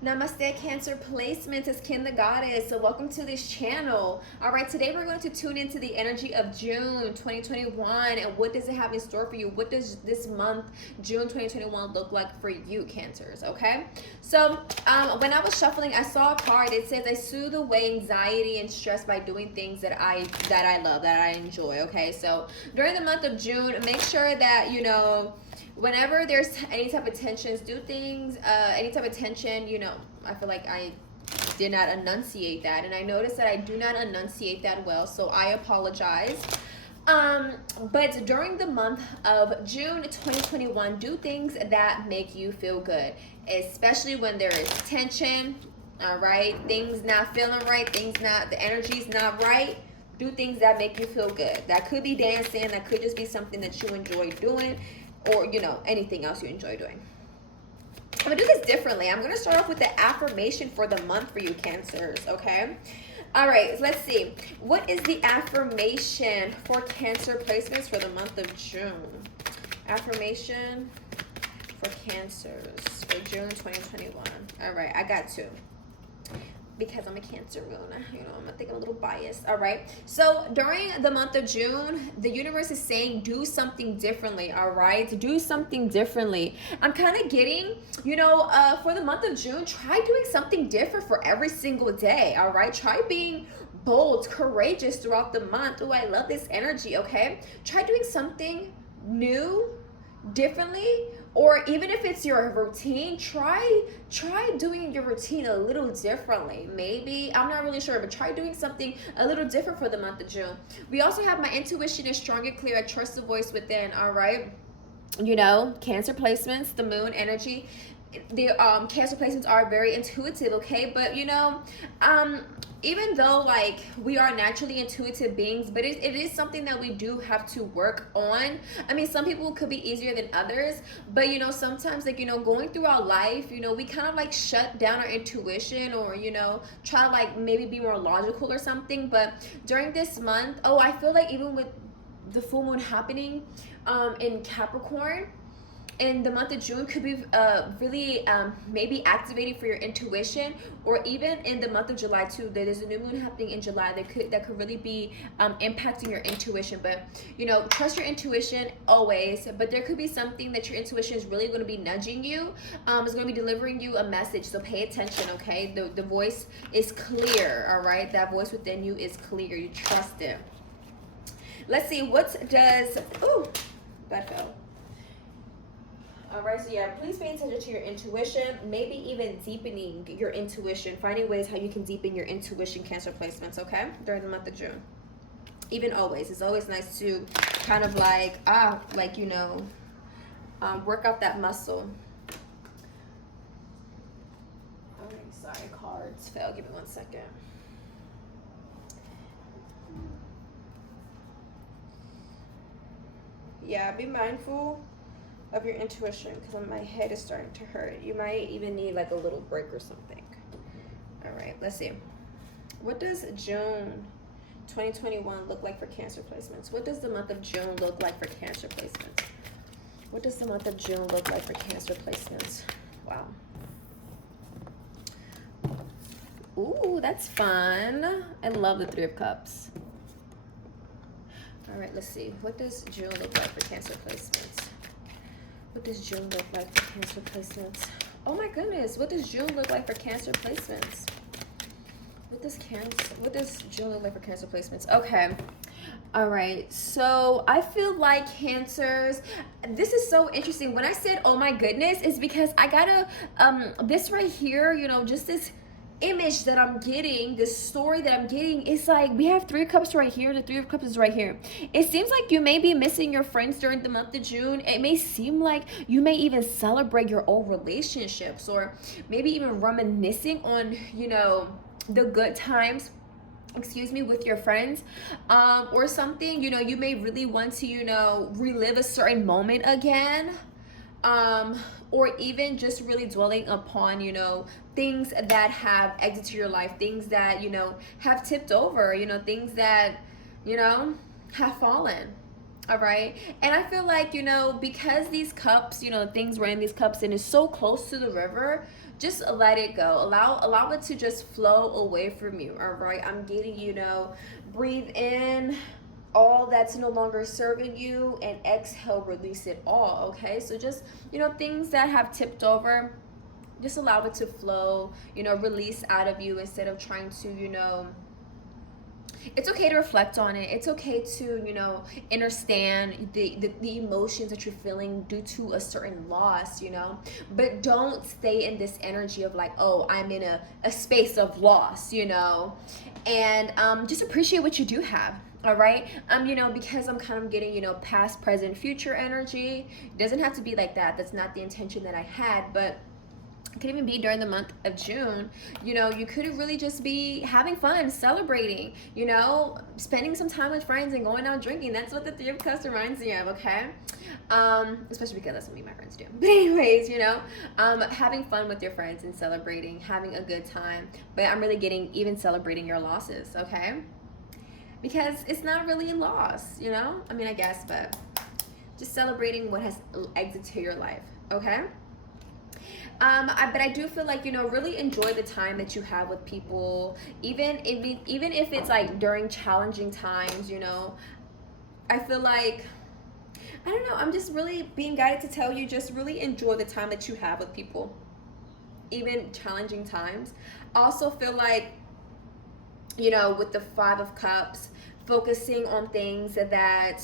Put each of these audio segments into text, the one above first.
Namaste, Cancer Placements. It's Kim the Goddess. So welcome to this channel. All right, today we're going to tune into the energy of June 2021 and what does it have in store for you? What does this month, June 2021, look like for you, Cancers? Okay. So when I was shuffling, I saw a card. It says, "I soothe away anxiety and stress by doing things that I love, that I enjoy." Okay. So during the month of June, make sure that whenever there's any type of tensions, do things, any type of tension, I feel like I did not enunciate that. And I noticed that I do not enunciate that well, so I apologize. But during the month of June 2021, do things that make you feel good, especially when there is tension, all right? Things not feeling right, the energy's not right. Do things that make you feel good. That could be dancing, that could just be something that you enjoy doing, or anything else you enjoy doing. I'm gonna do this differently. I'm gonna start off with the affirmation for the month for you, Cancers. Okay. All right, let's see. What is the affirmation for Cancer placements for the month of June? Affirmation for Cancers for June 2021. All right, I got two, because I'm a Cancer moon, I think I'm a little biased. All right. So during the month of June, the universe is saying do something differently. All right. Do something differently. I'm kind of getting, for the month of June, try doing something different for every single day. All right. Try being bold, courageous throughout the month. Oh, I love this energy. Okay. Try doing something new, differently, or even if it's your routine, try doing your routine a little differently. Maybe, I'm not really sure, but try doing something a little different for the month of June. We also have my intuition is strong and clear. I trust the voice within. All right. Cancer placements, the moon energy, the Cancer placements are very intuitive. Okay, but even though like we are naturally intuitive beings, but it is something that we do have to work on. I mean, some people could be easier than others, but sometimes going through our life, we kind of like shut down our intuition, or try to like maybe be more logical or something. But during this month, I feel like even with the full moon happening in Capricorn, in the month of June could be really maybe activating for your intuition, or even in the month of July too. There's a new moon happening in July that could really be impacting your intuition. But trust your intuition always. But there could be something that your intuition is really going to be nudging you. It's going to be delivering you a message. So pay attention, okay? The voice is clear, all right? That voice within you is clear. You trust it. Let's see, that fell. All right, so yeah, please pay attention to your intuition, maybe even deepening your intuition, finding ways how you can deepen your intuition, Cancer placements, okay, during the month of June. Even always, it's always nice to kind of work out that muscle. Okay, sorry, cards fell. Give me 1 second. Yeah, be mindful of your intuition, because my head is starting to hurt. You might even need like a little break or something. All right, let's see. What does June 2021 look like for Cancer placements? What does the month of June look like for Cancer placements? What does the month of June look like for Cancer placements? Wow. Ooh, that's fun. I love the Three of Cups. All right, let's see. What does June look like for Cancer placements? What does June look like for Cancer placements? Oh my goodness, what does June look like for Cancer placements? What does June look like for Cancer placements? Okay. All right. So I feel like Cancers, this is so interesting. When I said, oh my goodness, is because I gotta, this right here, just this image that I'm getting, this story that I'm getting, is like we have Three of Cups right here. The Three of Cups is right here. It seems like you may be missing your friends during the month of June. It may seem like you may even celebrate your old relationships, or maybe even reminiscing on the good times, with your friends, or something. You may really want to relive a certain moment again, or even just really dwelling upon things that have exited your life, things that have tipped over, things that have fallen. All right. And I feel like, because these cups, things were in these cups and it's so close to the river, just let it go. Allow it to just flow away from you. All right. I'm getting, breathe in all that's no longer serving you, and exhale, release it all. Okay. So just, things that have tipped over, just allow it to flow, release out of you instead of trying to, it's okay to reflect on it. It's okay to, understand the emotions that you're feeling due to a certain loss, but don't stay in this energy of like, oh, I'm in a space of loss, and just appreciate what you do have. All right. Because I'm kind of getting, past, present, future energy. It doesn't have to be like that. That's not the intention that I had, but it could even be during the month of June. You could really just be having fun, celebrating, spending some time with friends and going out drinking. That's what the Three of Cups reminds me of, okay? Especially because that's what me and my friends do. But anyways, having fun with your friends and celebrating, having a good time. But I'm really getting even celebrating your losses, okay? Because it's not really a loss, I guess, but just celebrating what has exited your life, okay? But I do feel like, really enjoy the time that you have with people, even if it's like during challenging times. I feel like, I don't know, I'm just really being guided to tell you, just really enjoy the time that you have with people, even challenging times. I also feel like, with the Five of Cups, focusing on things that,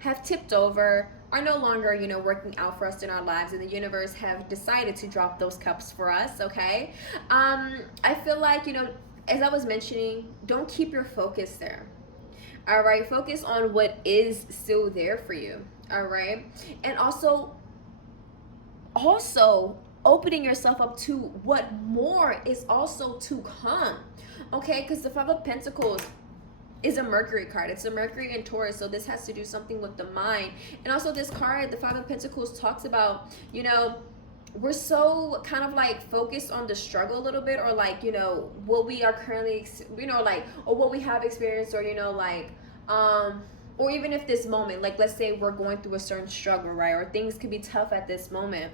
have tipped over, are no longer, working out for us in our lives, and the universe have decided to drop those cups for us, okay? I feel like, as I was mentioning, don't keep your focus there. All right, focus on what is still there for you. All right, and also opening yourself up to what more is also to come. Okay, because the Five of Pentacles is a Mercury card. It's a Mercury and Taurus, so this has to do something with the mind. And also this card, the Five of Pentacles, talks about, we're so kind of like focused on the struggle a little bit, or like, what we are currently, or what we have experienced, or, or even if this moment, like let's say we're going through a certain struggle, right? Or things could be tough at this moment.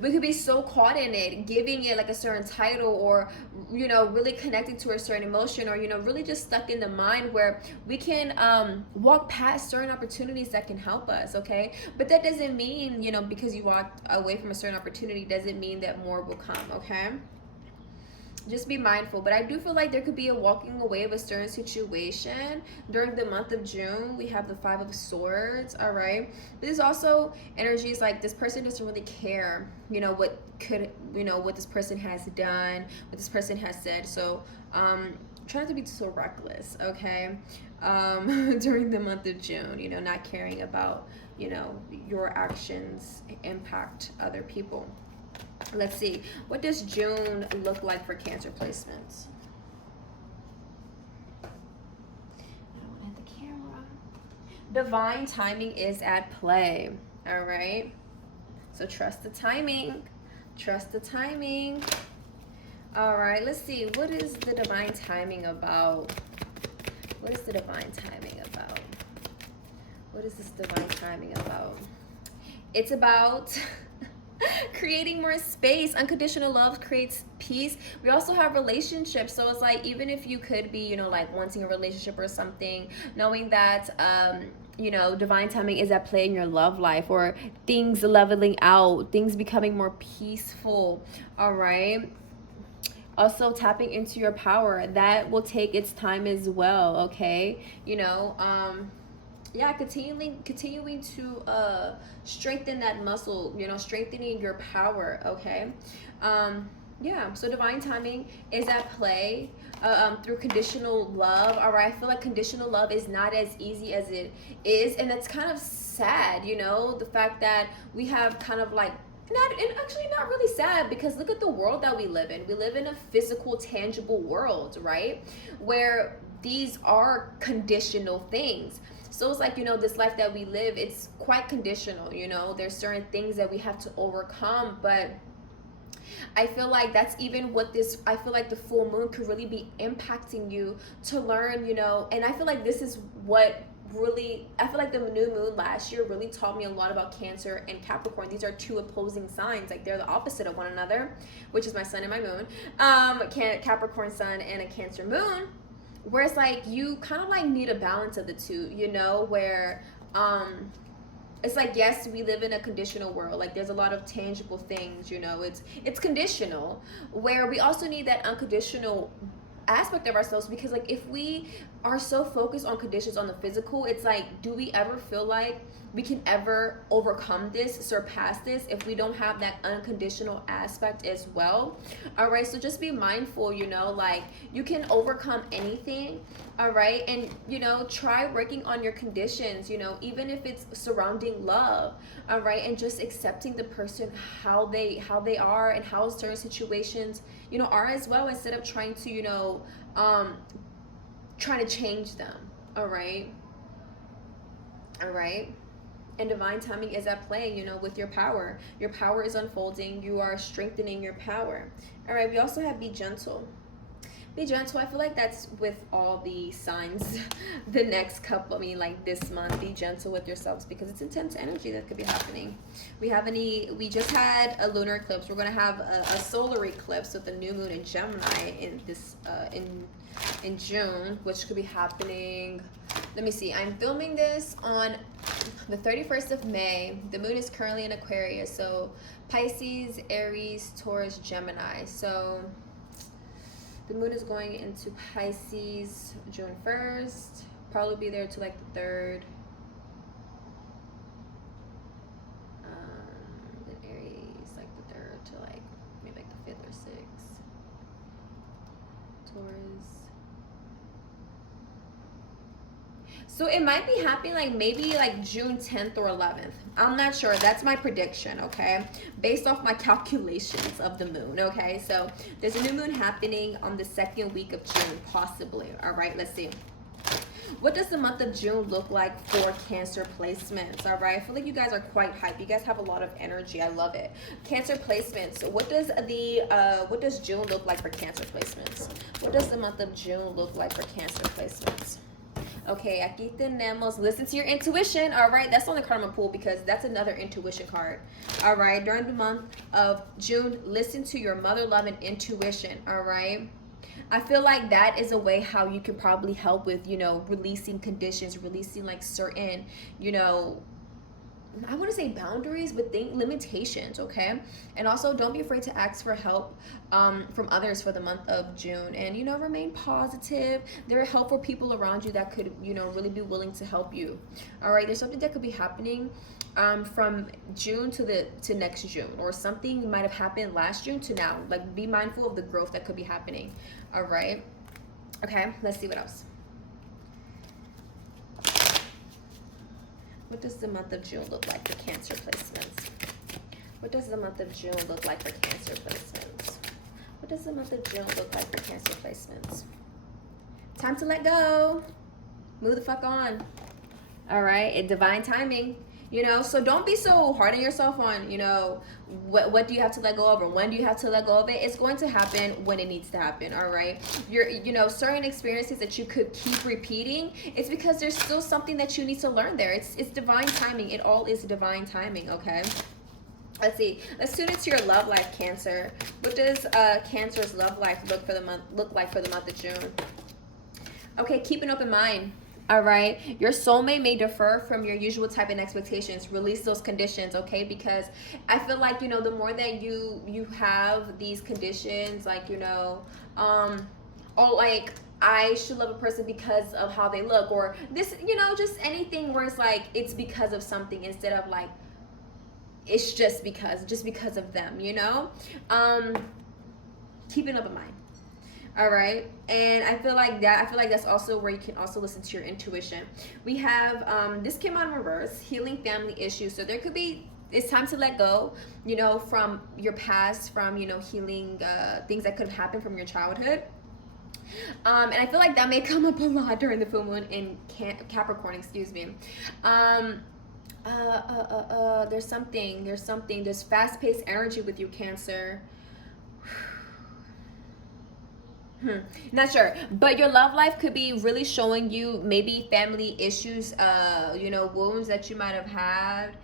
We could be so caught in it, giving it like a certain title, or really connecting to a certain emotion, or really just stuck in the mind where we can walk past certain opportunities that can help us, okay? But that doesn't mean, because you walked away from a certain opportunity, doesn't mean that more will come, okay? Just be mindful. But I do feel like there could be a walking away of a certain situation during the month of June. We have the Five of Swords. All right, there's also energies like this person doesn't really care, what this person has done, what this person has said. So try not to be so reckless, okay? During the month of June, not caring about your actions impact other people. Let's see, what does June look like for Cancer placements? At the camera. Divine timing is at play. All right, so trust the timing. Trust the timing. All right, let's see, what is the divine timing about? What is the divine timing about? What is this divine timing about? It's about creating more space. Unconditional love creates peace. We also have relationships, so it's like, even if you could be like wanting a relationship or something, knowing that divine timing is at play in your love life, or things leveling out, things becoming more peaceful. All right, also tapping into your power, that will take its time as well, okay? Yeah, continuing to strengthen that muscle, strengthening your power, okay? Yeah, so divine timing is at play through conditional love. All right, I feel like conditional love is not as easy as it is, and it's kind of sad, the fact that we have kind of like, not really sad, because look at the world that we live in. We live in a physical, tangible world, right? Where these are conditional things. So it's like, this life that we live, it's quite conditional, there's certain things that we have to overcome. But I feel like that's even what I feel like the full moon could really be impacting you to learn, and I feel like this is what really, I feel like the new moon last year really taught me a lot about Cancer and Capricorn. These are two opposing signs, like they're the opposite of one another, which is my sun and my moon. Capricorn sun and a Cancer moon, where it's like you kind of like need a balance of the two, you know, where it's like, yes, we live in a conditional world. Like there's a lot of tangible things, you know, it's conditional, where we also need that unconditional aspect of ourselves, because like if we are so focused on conditions on the physical, it's like, do we ever feel like we can ever overcome this, surpass this, if we don't have that unconditional aspect as well? All right, so just be mindful, you know, like you can overcome anything. All right, and you know, try working on your conditions, you know, even if it's surrounding love. All right, and just accepting the person how they are, and how certain situations, you know, are as well, instead of trying to, you know, trying to change them. All right, all right. And divine timing is at play, you know, with your power. Your power is unfolding. You are strengthening your power. All right, we also have be gentle. Be gentle. I feel like that's with all the signs the next couple, I mean like this month. Be gentle with yourselves, because it's intense energy that could be happening. We just had a lunar eclipse. We're going to have a solar eclipse with the new moon in Gemini in this in June, which could be happening. Let me see, I'm filming this on the 31st of May. The moon is currently in Aquarius, so Pisces, Aries, Taurus, Gemini. So the moon is going into Pisces June 1st, probably be there to like the 3rd. Then Aries like the 3rd to like maybe like the 5th or 6th. Taurus. So it might be happening like maybe like June 10th or 11th. I'm not sure. That's my prediction, okay? Based off my calculations of the moon, okay? So there's a new moon happening on the second week of June, possibly. All right, let's see. What does the month of June look like for Cancer placements? All right, I feel like you guys are quite hype. You guys have a lot of energy. I love it. Cancer placements. So what does June look like for Cancer placements? What does the month of June look like for Cancer placements? Okay, aquí tenemos, listen to your intuition. All right, that's on the card I'm gonna pull, because that's another intuition card. All right, during the month of June, listen to your mother love and intuition. All right, I feel like that is a way how you could probably help with, you know, releasing conditions, releasing like certain, you know, I want to say boundaries, but think limitations, okay? And also don't be afraid to ask for help from others for the month of June, and, you know, remain positive. There are helpful people around you that could, you know, really be willing to help you. All right, there's something that could be happening from June to next June, or something might have happened last June to now. Like, be mindful of the growth that could be happening. All right, okay, let's see what else. What does the month of June look like for Cancer placements? What does the month of June look like for Cancer placements? What does the month of June look like for Cancer placements? Time to let go. Move the fuck on. All right, divine timing. You know, so don't be so hard on yourself on, you know, what do you have to let go of, or when do you have to let go of it? It's going to happen when it needs to happen. All right, you know, certain experiences that you could keep repeating, it's because there's still something that you need to learn there. It's divine timing. It all is divine timing. Okay, let's see, let's tune into your love life, Cancer. What does Cancer's love life look like for the month of June? Okay, keep an open mind. All right, your soulmate may differ from your usual type and expectations. Release those conditions, okay? Because I feel like, you know, the more that you have these conditions, like, you know, or like, I should love a person because of how they look, or this, you know, just anything where it's like it's because of something, instead of like it's just because of them, you know. Keep an open mind. All right, and I feel like that's also where you can also listen to your intuition. We have this came out in reverse, healing family issues. So there could be, it's time to let go, you know, from your past, from, you know, healing things that could have happened from your childhood. And I feel like that may come up a lot during the full moon in Capricorn, excuse me. There's fast-paced energy with you, Cancer. Not sure, but your love life could be really showing you maybe family issues, wounds that you might have had,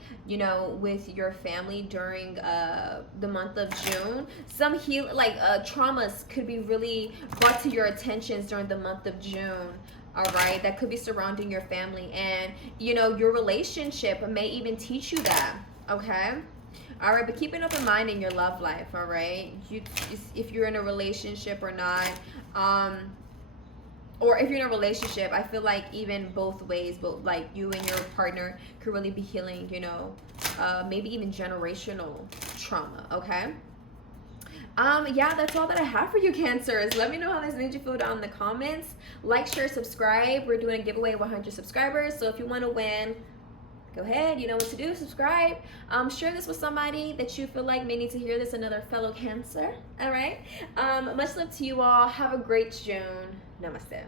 with your family during the month of June. Some traumas could be really brought to your attentions during the month of June. All right, that could be surrounding your family, and your relationship may even teach you that. Okay. All right, but keep an open mind in your love life. All right, if you're in a relationship or not, or if you're in a relationship, I feel like even both ways, but like you and your partner could really be healing. Maybe even generational trauma. Okay. Yeah, that's all that I have for you, Cancers. Let me know how this made you feel down in the comments. Like, share, subscribe. We're doing a giveaway of 100 subscribers, so if you want to win, go ahead, you know what to do. Subscribe. Share this with somebody that you feel like may need to hear this, another fellow Cancer. All right. Much love to you all. Have a great June. Namaste.